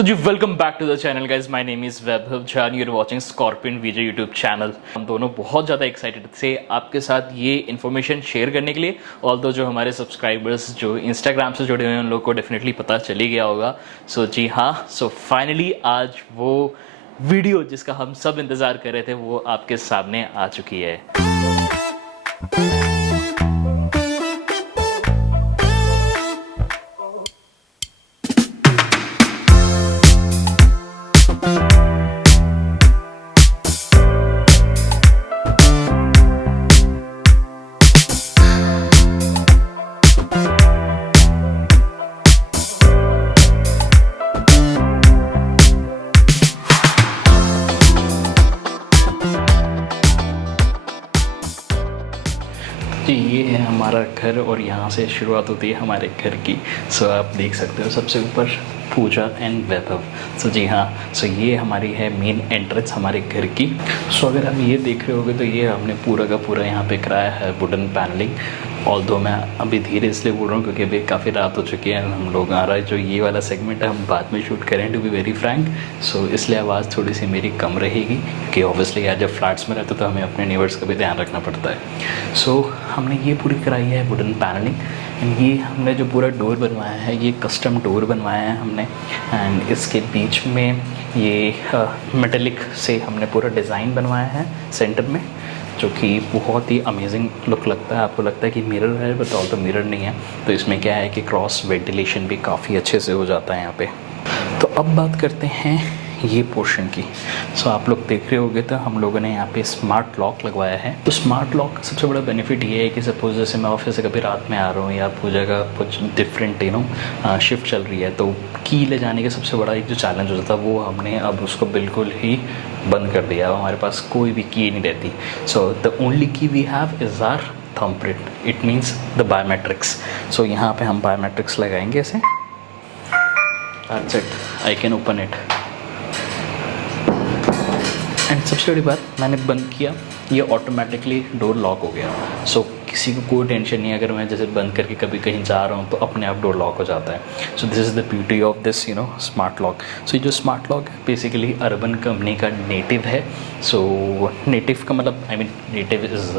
तो जी welcome back to the channel guys, my name is Vaibhav Jha, you are watching scorpion VJ YouTube channel. हम दोनों बहुत ज़्यादा एक्साइटेड थे आपके साथ ये इन्फॉर्मेशन शेयर करने के लिए। ऑल्दो जो हमारे सब्सक्राइबर्स जो इंस्टाग्राम से जुड़े हुए हैं उन लोगों को डेफिनेटली पता चल ही गया होगा। सो जी हाँ, सो फाइनली आज वो वीडियो जिसका हम सब इंतज़ार कर रहे थे वो आपके सामने आ चुकी है। ये है हमारा घर और यहाँ से शुरुआत होती है हमारे घर की। सो आप देख सकते हो सबसे ऊपर पूजा एंड वैभव। सो जी हाँ, सो ये हमारी है मेन एंट्रेंस हमारे घर की। सो अगर आप ये देख रहे होगे तो ये हमने पूरा का पूरा यहाँ पे कराया है वुडन पैनलिंग। ऑल्दो मैं अभी धीरे इसलिए बोल रहा हूँ क्योंकि अभी काफ़ी रात हो चुकी है, हम लोग आ रहा है जो ये वाला सेगमेंट है हम बाद में शूट करें, टू बी वेरी फ्रैंक। सो इसलिए आवाज़ थोड़ी सी मेरी कम रहेगी कि ऑब्वियसली यार जब फ्लैट्स में रहते तो हमें अपने नेबर्स का भी ध्यान रखना पड़ता है। सो हमने ये पूरी कराई है वुडन पैनलिंग एंड ये हमने जो पूरा डोर बनवाया है ये कस्टम डोर बनवाया है हमने। एंड इसके बीच में ये मेटेलिक से हमने पूरा डिज़ाइन बनवाया है सेंटर में, जो कि बहुत ही अमेजिंग लुक लगता है। आपको लगता है कि मिरर है बट ऑल तो मिरर नहीं है। तो इसमें क्या है कि क्रॉस वेंटिलेशन भी काफ़ी अच्छे से हो जाता है यहाँ पे। तो अब बात करते हैं ये पोर्शन की। सो आप लोग देख रहे होंगे तो हम लोगों ने यहाँ पे स्मार्ट लॉक लगवाया है। तो स्मार्ट लॉक का सबसे बड़ा बेनिफिट ये है कि सपोज जैसे मैं ऑफिस से कभी रात में आ रहा हूँ या पूजा का कुछ डिफरेंट शिफ्ट चल रही है तो की ले जाने का सबसे बड़ा एक जो चैलेंज हो जाता है वो हमने अब उसको बिल्कुल ही बंद कर दिया। हमारे पास कोई भी की नहीं रहती। So the only key we have is our thumbprint, it means the biometrics. So यहाँ पे हम बायोमेट्रिक्स लगाएंगे ऐसे, that's it, I can open it. And सबसे बड़ी बात, मैंने बंद किया ये ऑटोमेटिकली डोर लॉक हो गया। सो किसी को कोई टेंशन नहीं है, अगर मैं जैसे बंद करके कभी कहीं जा रहा हूँ तो अपने आप डोर लॉक हो जाता है। So this is the beauty of this smart lock. So ये जो स्मार्ट लॉक है बेसिकली अर्बन कंपनी का नेटिव है। सो नेटिव का मतलब I mean Native is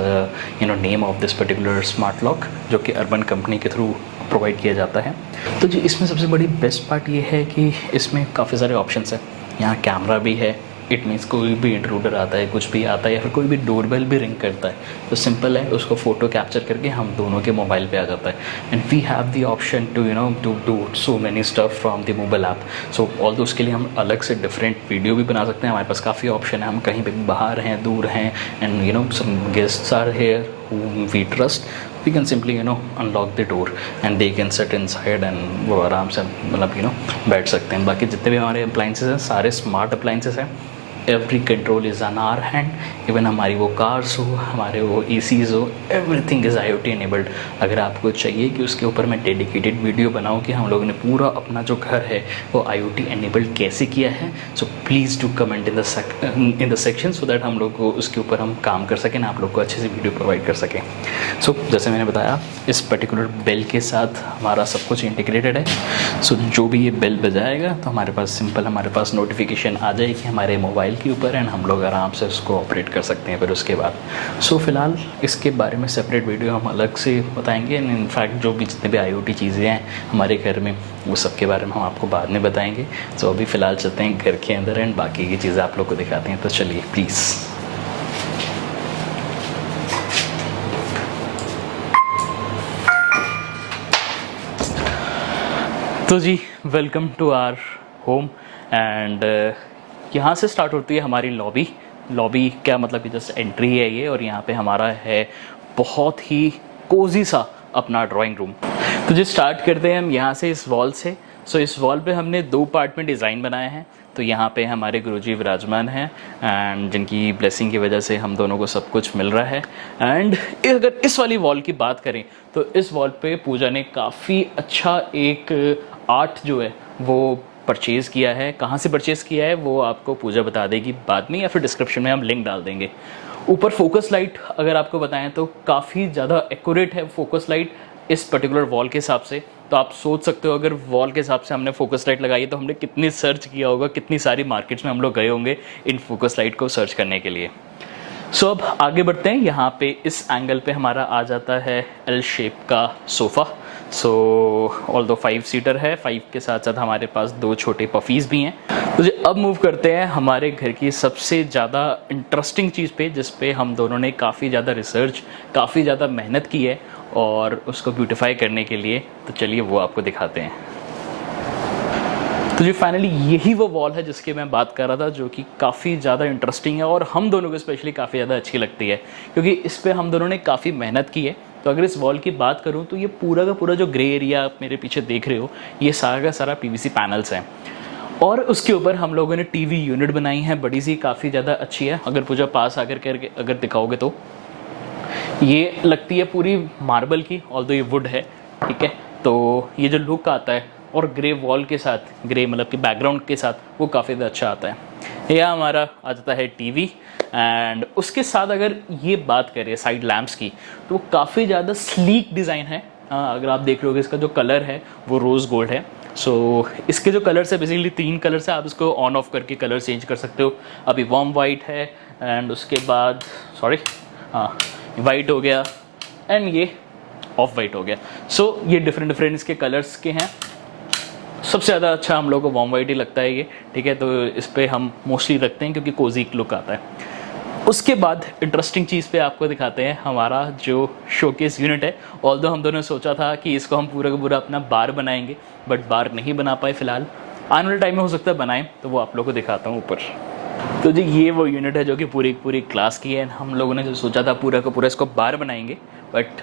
name of this particular smart lock जो कि अर्बन कंपनी के थ्रू प्रोवाइड किया जाता है। तो जी इसमें सबसे बड़ी बेस्ट पार्ट ये है कि इसमें काफ़ी सारे ऑप्शंस हैं। यहाँ कैमरा भी है, इट मीन्स कोई भी इंट्रूडर आता है, कुछ भी आता है या फिर कोई भी डोरबेल भी रिंग करता है तो सिंपल है, उसको फ़ोटो कैप्चर करके हम दोनों के मोबाइल पे आ जाता है। And we have the option to to do so many stuff from the mobile app. So although उसके लिए हम अलग से डिफरेंट वीडियो भी बना सकते हैं। हमारे पास काफ़ी ऑप्शन है, हम कहीं पर बाहर हैं, दूर हैं and some guests are here whom we trust, we can simply unlock the door and they can sit inside and वो आराम से मतलब बैठ सकते हैं। बाकी जितने भी हमारे अप्लाइंसेस हैं सारे स्मार्ट अप्लाइंसेस हैं। Every control is on our hand. Even हमारी वो कार्स हो, हमारे वो एसीज़ हो, एवरीथिंग इज़ IoT एनेबल्ड। अगर आपको चाहिए कि उसके ऊपर मैं डेडिकेटेड वीडियो बनाऊँ कि हम लोगों ने पूरा अपना जो घर है वो IoT एनेबल्ड कैसे किया है, so please do comment in the section so that हम लोग को उसके ऊपर हम काम कर सकें, आप लोग को अच्छे से वीडियो प्रोवाइड कर सकें। सो जैसे मैंने बताया इस पर्टिकुलर बेल के साथ हमारा सब कुछ इंटीग्रेटेड है। सो जो भी ये बेल बजाएगा तो हमारे पास सिंपल हमारे पास नोटिफिकेशन आ जाएगी हमारे मोबाइल के ऊपर एंड हम लोग आराम से उसको ऑपरेट कर सकते हैं फिर उसके बाद। सो फिलहाल इसके बारे में सेपरेट वीडियो हम अलग से बताएंगे एंड इनफैक्ट जो भी जितने भी IoT चीज़ें हैं हमारे घर में वो सब के बारे में हम आपको बाद में बताएंगे। सो अभी फ़िलहाल चलते हैं घर के अंदर एंड बाकी की चीज़ें आप लोग को दिखाते हैं। तो चलिए प्लीज़। तो जी welcome to our home and यहाँ से स्टार्ट होती है हमारी लॉबी। लॉबी क्या मतलब कि जस्ट एंट्री है ये, और यहाँ पे हमारा है बहुत ही कोजी सा अपना ड्राइंग रूम। तो जी स्टार्ट करते हैं हम यहाँ से इस वॉल से। सो इस वॉल पे हमने 2 पार्ट में डिज़ाइन बनाए हैं। तो यहाँ पे हमारे गुरुजी विराजमान हैं एंड जिनकी ब्लेसिंग की वजह से हम दोनों को सब कुछ मिल रहा है। एंड अगर इस वाली वॉल की बात करें तो इस वॉल पे पूजा ने काफ़ी अच्छा एक आर्ट जो है वो परचेज़ किया है। कहाँ से परचेज़ किया है वो आपको पूजा बता देगी बाद में या फिर डिस्क्रिप्शन में हम लिंक डाल देंगे। ऊपर फोकस लाइट अगर आपको बताएं तो काफ़ी ज़्यादा एक्यूरेट है फोकस लाइट इस पर्टिकुलर वॉल के हिसाब से। तो आप सोच सकते हो अगर वॉल के हिसाब से हमने फोकस लाइट लगाई तो हमने कितनी सर्च किया होगा, कितनी सारी मार्केट्स में हम लोग गए होंगे इन फोकस लाइट को सर्च करने के लिए। सो अब आगे बढ़ते हैं। यहाँ पे इस एंगल पे हमारा आ जाता है एल शेप का सोफ़ा। सो ऑल्दो 5 सीटर है, 5 के साथ साथ हमारे पास 2 छोटे पफीज़ भी हैं। तो जी अब मूव करते हैं हमारे घर की सबसे ज़्यादा इंटरेस्टिंग चीज़ पे, जिस पे हम दोनों ने काफ़ी ज़्यादा रिसर्च, काफ़ी ज़्यादा मेहनत की है और उसको ब्यूटीफाई करने के लिए। तो चलिए वो आपको दिखाते हैं। तो जी फाइनली यही वो वॉल है जिसकी मैं बात कर रहा था, जो कि काफ़ी ज़्यादा इंटरेस्टिंग है और हम दोनों को स्पेशली काफ़ी ज़्यादा अच्छी लगती है, क्योंकि इस पे हम दोनों ने काफ़ी मेहनत की है। तो अगर इस वॉल की बात करूँ तो ये पूरा का पूरा जो ग्रे एरिया आप मेरे पीछे देख रहे हो, ये सारा का सारा PVC पैनल्स हैं और उसके ऊपर हम लोगों ने टीवी यूनिट बनाई है, बड़ी सी, काफ़ी ज़्यादा अच्छी है। अगर पूजा पास आकर करके अगर दिखाओगे तो ये लगती है पूरी मार्बल की, ऑल्दो ये वुड है, ठीक है। तो ये जो लुक आता है और ग्रे वॉल के साथ, ग्रे मतलब कि बैकग्राउंड के साथ, वो काफ़ी ज़्यादा अच्छा आता है। यह हमारा आ जाता है टीवी एंड उसके साथ अगर ये बात करें साइड लैम्प्स की तो वो काफ़ी ज़्यादा स्लीक डिज़ाइन है। अगर आप देख रहे हो इसका जो कलर है वो रोज़ गोल्ड है। सो इसके जो कलर्स है बेसिकली 3 कलर्स है, आप इसको ऑन ऑफ करके कलर चेंज कर सकते हो। अभी वार्म वाइट है एंड उसके बाद वाइट हो गया एंड ये ऑफ वाइट हो गया। सो ये डिफरेंट इसके कलर्स के हैं। सबसे ज़्यादा अच्छा हम लोग को वार्म वाइट ही लगता है ये, ठीक है। तो इस पे हम मोस्टली रखते हैं क्योंकि कोजी लुक आता है। उसके बाद इंटरेस्टिंग चीज़ पे आपको दिखाते हैं हमारा जो शोकेस यूनिट है। ऑल्दो हम दोनों ने सोचा था कि इसको हम पूरा का पूरा अपना बार बनाएंगे, बट बार नहीं बना पाए फिलहाल। आने वाले टाइम में हो सकता है बनाएं, तो वो आप लोग को दिखाता हूँ ऊपर। तो जी ये वो यूनिट है जो कि पूरी क्लास की है। हम लोगों ने जो सोचा था पूरा का पूरा इसको बार बनाएंगे, बट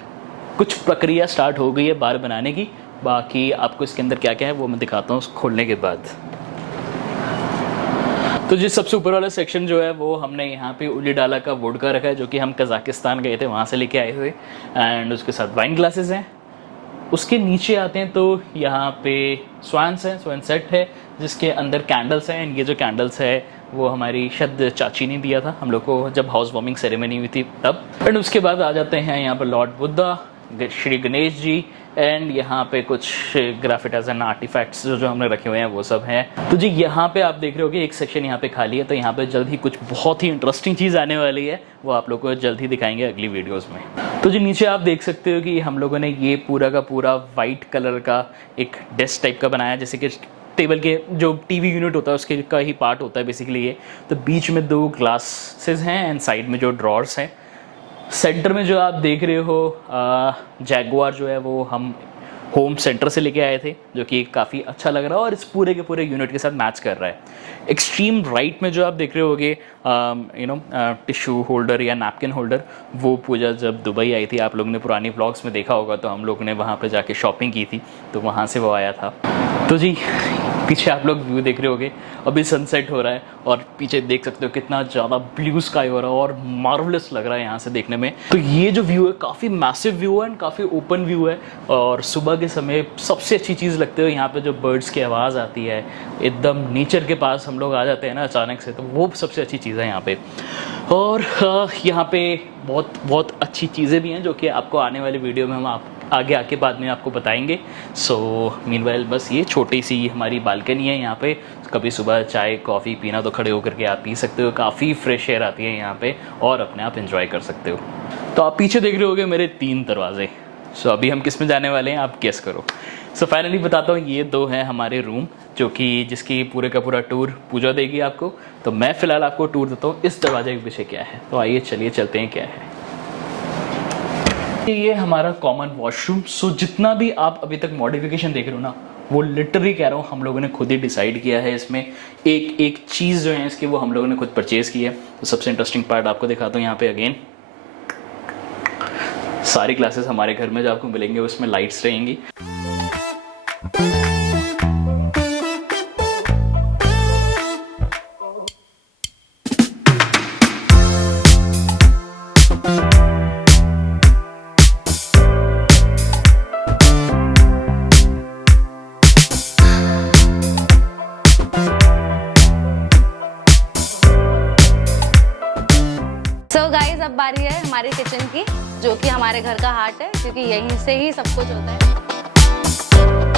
कुछ प्रक्रिया स्टार्ट हो गई है बार बनाने की। बाकी आपको इसके अंदर क्या क्या है वो मैं दिखाता हूँ खोलने के बाद। तो जी सबसे ऊपर वाला सेक्शन जो है वो हमने यहाँ पे उलीडाला का वुड का रखा है, जो कि हम कज़ाकिस्तान गए थे वहाँ से लेके आए थे एंड उसके साथ वाइन ग्लासेस हैं। उसके नीचे आते हैं तो यहाँ पे स्वान सेट है जिसके अंदर कैंडल्स हैं एंड ये जो कैंडल्स है वो हमारी शायद चाची ने दिया था हम लोग को जब हाउस वार्मिंग सेरेमनी हुई थी तब। एंड उसके बाद आ जाते हैं यहाँ पर लॉर्ड बुद्धा, श्री गणेश जी एंड यहाँ पे कुछ ग्राफिटास एंड आर्टिफैक्ट्स जो हमने रखे हुए हैं वो सब हैं। तो जी यहाँ पे आप देख रहे हो कि एक सेक्शन यहाँ पे खाली है, तो यहाँ पे जल्द ही कुछ बहुत ही इंटरेस्टिंग चीज़ आने वाली है, वो आप लोग को जल्द ही दिखाएंगे अगली वीडियोस में। तो जी नीचे आप देख सकते हो कि हम लोगों ने ये पूरा का पूरा वाइट कलर का एक डेस्क टाइप का बनाया, जैसे कि टेबल के जो टीवी यूनिट होता है उसके का ही पार्ट होता है बेसिकली ये। तो बीच में 2 ग्लासेस हैं एंड साइड में जो ड्रॉर्स हैं। सेंटर में जो आप देख रहे हो जैगुआर जो है वो हम होम सेंटर से लेके आए थे, जो कि काफ़ी अच्छा लग रहा है और इस पूरे के पूरे यूनिट के साथ मैच कर रहा है। एक्सट्रीम राइट में जो आप देख रहे होगे टिश्यू होल्डर या नैपकिन होल्डर, वो पूजा जब दुबई आई थी, आप लोगों ने पुरानी व्लॉग्स में देखा होगा, तो हम लोग ने वहाँ पे जाके शॉपिंग की थी, तो वहाँ से वो आया था। तो जी पीछे आप लोग व्यू देख रहे होगे, अभी सनसेट हो रहा है और पीछे देख सकते हो कितना ज़्यादा ब्लू स्काई हो रहा है और मार्वलस लग रहा है यहाँ से देखने में। तो ये जो व्यू है काफ़ी मैसिव व्यू है एंड काफ़ी ओपन व्यू है और सुबह के समय सबसे अच्छी चीज़ लगती है यहाँ पे जो बर्ड्स की आवाज़ आती है, एकदम नेचर के पास हम लोग आ जाते हैं ना अचानक से, तो वो सबसे अच्छी चीज़ है यहाँ पे। और यहाँ पे बहुत अच्छी चीज़ें भी हैं जो कि आपको आने वाली वीडियो में हम आगे आके बाद में आपको बताएंगे। सो मीनवाइल बस ये छोटी सी हमारी बालकनी है यहाँ पे, कभी सुबह चाय कॉफ़ी पीना तो खड़े होकर के आप पी सकते हो, काफ़ी फ्रेश एयर आती है यहाँ पे और अपने आप एंजॉय कर सकते हो। तो आप पीछे देख रहे होगे मेरे 3 दरवाजे। सो अभी हम किस में जाने वाले हैं आप गेस करो। सो फाइनली बताता हूँ, ये 2 हैं हमारे रूम जो कि जिसकी पूरे का पूरा टूर पूजा देगी आपको। तो मैं फ़िलहाल आपको टूर देता हूँ इस दरवाजे के पीछे क्या है। तो आइए चलिए चलते हैं क्या है। ये हमारा कॉमन वॉशरूम। सो जितना भी आप अभी तक मॉडिफिकेशन देख रहे हो ना, वो लिटरली कह रहा हूँ हम लोगों ने खुद ही डिसाइड किया है। इसमें एक चीज़ जो है इसकी वो हम लोगों ने खुद परचेज़ की है। तो सबसे इंटरेस्टिंग पार्ट आपको दिखाता हूँ यहाँ पे अगेन। सारी क्लासेस हमारे घर में जो आपको मिलेंगे उसमें लाइट्स रहेंगी। अब बारी है हमारी किचन की, जो कि हमारे घर का हार्ट है, क्योंकि यहीं से ही सब कुछ होता है।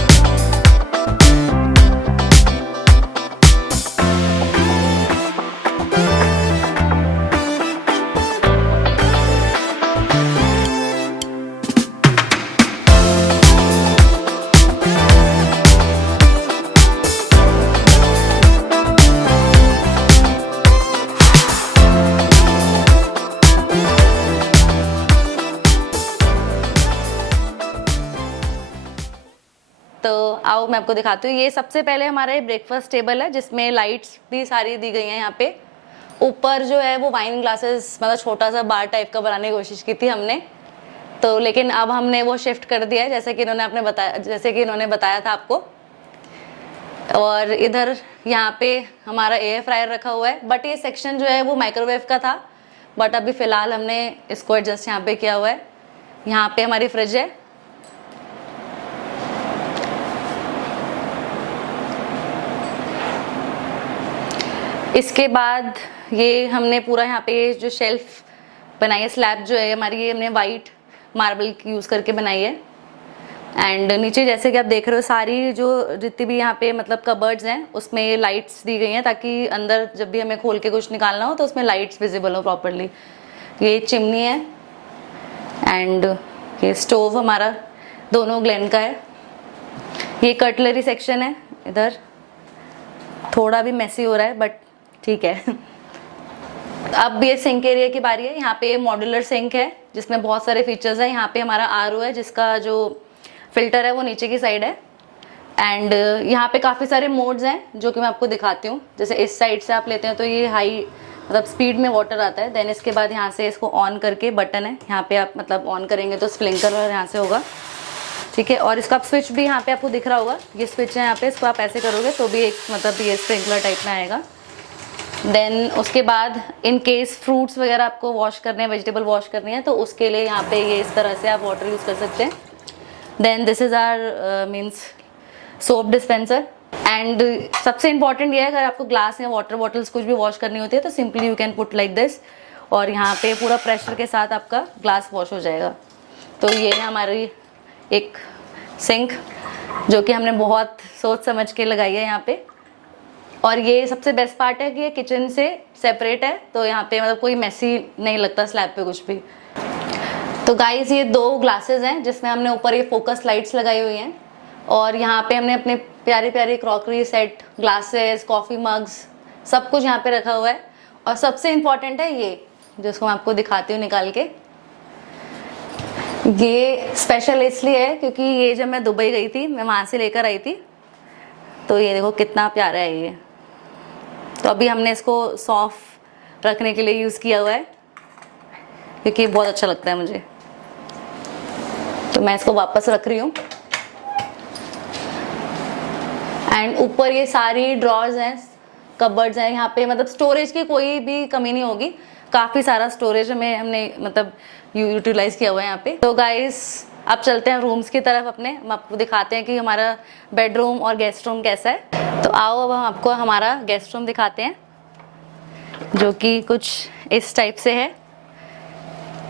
आओ मैं आपको दिखाती हूँ। ये सबसे पहले हमारा ये ब्रेकफास्ट टेबल है जिसमें लाइट्स भी सारी दी गई हैं यहाँ पे। ऊपर जो है वो वाइन ग्लासेस मतलब छोटा सा बार टाइप का बनाने की कोशिश की थी हमने, तो लेकिन अब हमने वो शिफ्ट कर दिया है जैसे कि इन्होंने बताया था आपको। और इधर यहाँ पे हमारा एयर फ्रायर रखा हुआ है, बट ये सेक्शन जो है वो माइक्रोवेव का था, बट अभी फ़िलहाल हमने इसको एडजस्ट यहाँ पे किया हुआ है। यहाँ पे हमारी फ्रिज है। इसके बाद ये हमने पूरा यहाँ पे जो शेल्फ बनाई है, स्लैब जो है हमारी, ये हमने वाइट मार्बल यूज़ करके बनाई है। एंड नीचे जैसे कि आप देख रहे हो सारी जो जितनी भी यहाँ पे मतलब कबर्ड्स हैं उसमें ये लाइट्स दी गई हैं ताकि अंदर जब भी हमें खोल के कुछ निकालना हो तो उसमें लाइट्स विजिबल हो प्रॉपरली। ये चिमनी है एंड ये स्टोव हमारा दोनों ग्लेन का है। ये कटलरी सेक्शन है, इधर थोड़ा भी मैसी हो रहा है बट ठीक है। अब ये सिंक एरिया की बारी है। यहाँ पे मॉड्यूलर सिंक है जिसमें बहुत सारे फीचर्स हैं। यहाँ पे हमारा RO है जिसका जो फिल्टर है वो नीचे की साइड है। एंड यहाँ पे काफ़ी सारे मोड्स हैं जो कि मैं आपको दिखाती हूँ। जैसे इस साइड से आप लेते हैं तो ये हाई मतलब स्पीड में वाटर आता है। देन इसके बाद यहाँ से इसको ऑन करके बटन है, यहाँ पे आप मतलब ऑन करेंगे तो स्प्रिंकलर यहाँ से होगा, ठीक है। और इसका आप स्विच भी यहाँ पे आपको दिख रहा होगा, ये स्विच है यहाँ पे, इसको आप ऐसे करोगे तो भी एक मतलब ये स्प्रिंकलर टाइप में आएगा। देन उसके बाद इन केस फ्रूट्स वगैरह आपको वॉश करने हैं, वेजिटेबल वॉश करनी है तो उसके लिए यहाँ पे ये इस तरह से आप वाटर यूज़ कर सकते हैं। Then this is our means soap dispenser. And सबसे इंपॉर्टेंट ये है, अगर आपको ग्लास या वाटर बॉटल्स कुछ भी वॉश करनी होती है तो simply you can put like this, और यहाँ पे पूरा प्रेशर के साथ आपका ग्लास वॉश हो जाएगा। तो ये है हमारी एक सिंक जो कि हमने बहुत सोच समझ के लगाई है यहाँ पे। और ये सबसे बेस्ट पार्ट है कि ये किचन से सेपरेट है तो यहाँ पे मतलब कोई मैसी नहीं लगता स्लैब पे कुछ भी। तो गाइस ये 2 ग्लासेस हैं जिसमें हमने ऊपर ये फोकस लाइट्स लगाई हुई हैं, और यहाँ पे हमने अपने प्यारे प्यारे crockery set, glasses, coffee mugs सब कुछ यहाँ पे रखा हुआ है। और सबसे इम्पॉर्टेंट है ये जिसको मैं आपको दिखाती हूँ निकाल के। ये स्पेशल इसलिए है क्योंकि ये जब मैं दुबई गई थी मैं वहाँ से लेकर आई थी, तो ये देखो कितना प्यारा है ये। तो अभी हमने इसको सॉफ्ट रखने के लिए यूज़ किया हुआ है क्योंकि बहुत अच्छा लगता है मुझे, तो मैं इसको वापस रख रही हूँ। एंड ऊपर ये सारी ड्रॉर्स हैं, कबर्ड्स हैं, यहाँ पे मतलब स्टोरेज की कोई भी कमी नहीं होगी। काफ़ी सारा स्टोरेज हमने मतलब यूटिलाइज किया हुआ है यहाँ पे। तो गाइस अब चलते हैं रूम्स की तरफ अपने, हम आपको दिखाते हैं कि हमारा बेडरूम और गेस्ट रूम कैसा है। तो आओ अब हम आपको हमारा गेस्ट रूम दिखाते हैं जो कि कुछ इस टाइप से है।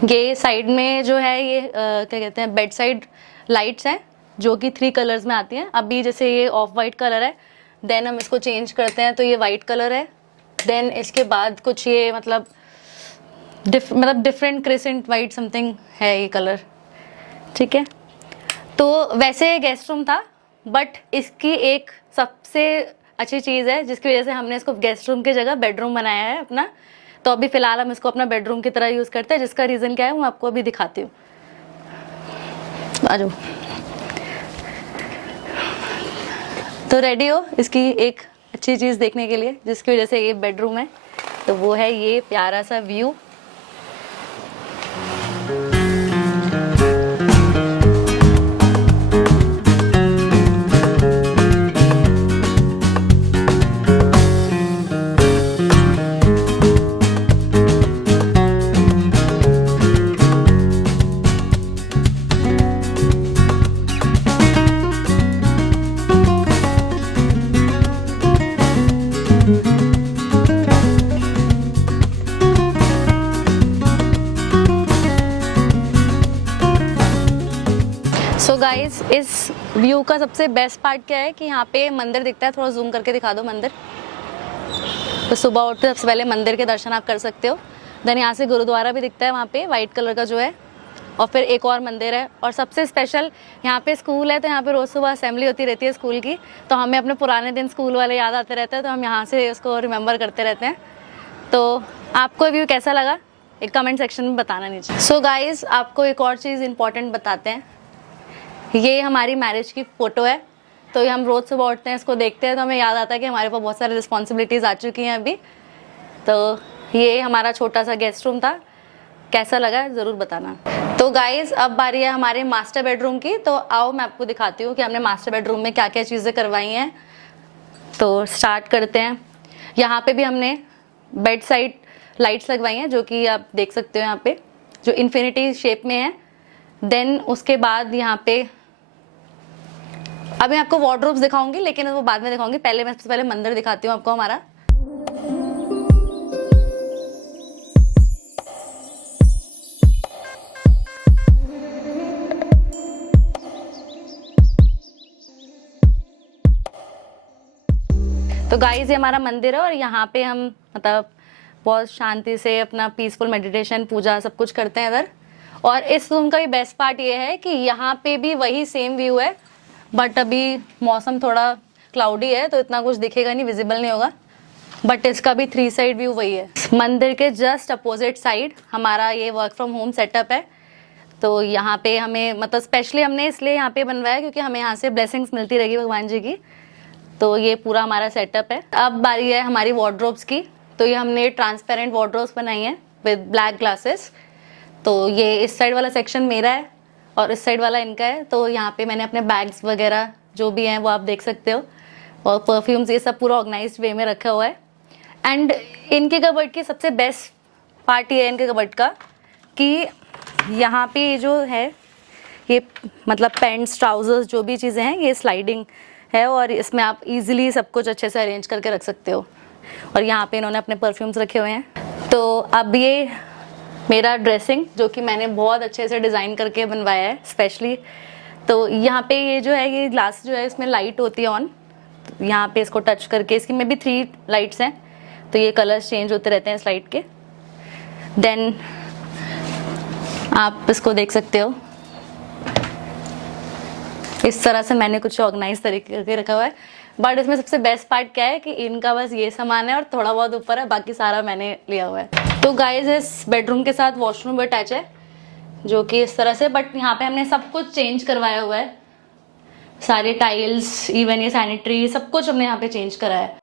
ये साइड में जो है ये क्या कहते हैं, बेड साइड लाइट्स हैं जो कि 3 कलर्स में आती हैं। अभी जैसे ये ऑफ वाइट कलर है, देन हम इसको चेंज करते हैं तो ये वाइट कलर है। देन इसके बाद कुछ ये मतलब डिफरेंट क्रिसेंट वाइट समथिंग है ये कलर, ठीक है। तो वैसे गेस्ट रूम था, बट इसकी एक सबसे अच्छी चीज़ है जिसकी वजह से हमने इसको गेस्ट रूम की जगह बेडरूम बनाया है अपना। तो अभी फ़िलहाल हम इसको अपना बेडरूम की तरह यूज़ करते हैं, जिसका रीज़न क्या है वो आपको अभी दिखाती हूँ। आ जाओ। तो रेडी हो इसकी एक अच्छी चीज़ देखने के लिए जिसकी वजह से ये बेडरूम है, तो वो है ये प्यारा सा व्यू। सो गाइस इस व्यू का सबसे बेस्ट पार्ट क्या है कि यहाँ पे मंदिर दिखता है। थोड़ा जूम करके दिखा दो मंदिर। तो सुबह उठते सबसे पहले मंदिर के दर्शन आप कर सकते हो। देन यहाँ से गुरुद्वारा भी दिखता है वहाँ पे वाइट कलर का जो है, और फिर एक और मंदिर है। और सबसे स्पेशल यहाँ पे स्कूल है, तो यहाँ पे रोज़ सुबह असेंबली होती रहती है स्कूल की, तो हमें अपने पुराने दिन स्कूल वाले याद आते रहते हैं, तो हम यहाँ से उसको रिमेंबर करते रहते हैं। तो आपको व्यू कैसा लगा एक कमेंट सेक्शन में बताना नीचे। सो गाइस आपको एक और चीज़ इंपॉर्टेंट बताते हैं। ये हमारी मैरिज की फ़ोटो है तो ये हम रोज़ सुबह उठते हैं, इसको देखते हैं तो हमें याद आता है कि हमारे पास बहुत सारी रिस्पॉन्सिबिलिटीज़ आ चुकी हैं अभी। तो ये हमारा छोटा सा गेस्ट रूम था, कैसा लगा ज़रूर बताना। तो गाइज़ अब बारी है हमारे मास्टर बेडरूम की, तो आओ मैं आपको दिखाती हूँ कि हमने मास्टर बेडरूम में क्या क्या चीज़ें करवाई हैं। तो स्टार्ट करते हैं। यहाँ पे भी हमने बेड साइड लाइट्स लगवाई हैं जो कि आप देख सकते हो यहाँ पे, जो इन्फिनिटी शेप में है। देन उसके बाद यहाँ पे अभी आपको वार्डरोब्स दिखाऊंगी, लेकिन वो बाद में दिखाऊंगी। पहले मैं सबसे पहले मंदिर दिखाती हूँ आपको हमारा। तो गाइस ये हमारा मंदिर है और यहाँ पे हम मतलब बहुत शांति से अपना पीसफुल मेडिटेशन, पूजा सब कुछ करते हैं इधर। और इस रूम का भी बेस्ट पार्ट ये है कि यहाँ पे भी वही सेम व्यू है, बट अभी मौसम थोड़ा क्लाउडी है तो इतना कुछ दिखेगा नहीं, विजिबल नहीं होगा, बट इसका भी 3 साइड व्यू वही है। मंदिर के जस्ट अपोजिट साइड हमारा ये वर्क फ्रॉम होम सेटअप है। तो यहाँ पे हमें मतलब स्पेशली हमने इसलिए यहाँ पे बनवाया क्योंकि हमें यहाँ से ब्लेसिंग्स मिलती रहेगी भगवान जी की। तो ये पूरा हमारा सेटअप है। अब बारी है हमारी वार्डरोब्स की। तो ये हमने ट्रांसपेरेंट वार्डरोब्स बनाई हैं विद ब्लैक ग्लासेस। तो ये इस साइड वाला सेक्शन मेरा है और इस साइड वाला इनका है। तो यहाँ पे मैंने अपने बैग्स वगैरह जो भी हैं वो आप देख सकते हो, और परफ्यूम्स ये सब पूरा ऑर्गेनाइज्ड वे में रखा हुआ है। एंड इनके कबर्ड की सबसे बेस्ट पार्ट ये है इनके कबर्ड का कि यहाँ पे ये जो है ये मतलब पैंट्स, ट्राउजर्स जो भी चीज़ें हैं ये स्लाइडिंग है और इसमें आप इजीली सब कुछ अच्छे से अरेंज करके रख सकते हो। और यहाँ पे इन्होंने अपने परफ्यूम्स रखे हुए हैं। तो अब ये मेरा ड्रेसिंग जो कि मैंने बहुत अच्छे से डिज़ाइन करके बनवाया है स्पेशली। तो यहाँ पे ये जो है ये ग्लास जो है इसमें लाइट होती है ऑन। तो यहाँ पे इसको टच करके इसकी में भी 3 लाइट्स हैं, तो ये कलर्स चेंज होते रहते हैं इस लाइट के। देन आप इसको देख सकते हो, इस तरह से मैंने कुछ ऑर्गेनाइज तरीके से रखा हुआ है। बट इसमें सबसे बेस्ट पार्ट क्या है कि इनका बस ये सामान है और थोड़ा बहुत ऊपर है, बाकी सारा मैंने लिया हुआ है। तो गाइस इस बेडरूम के साथ वॉशरूम भी अटैच है जो कि इस तरह से, बट यहाँ पे हमने सब कुछ चेंज करवाया हुआ है, सारे टाइल्स, इवन ये सैनिटरी, सब कुछ हमने यहाँ पे चेंज करा है।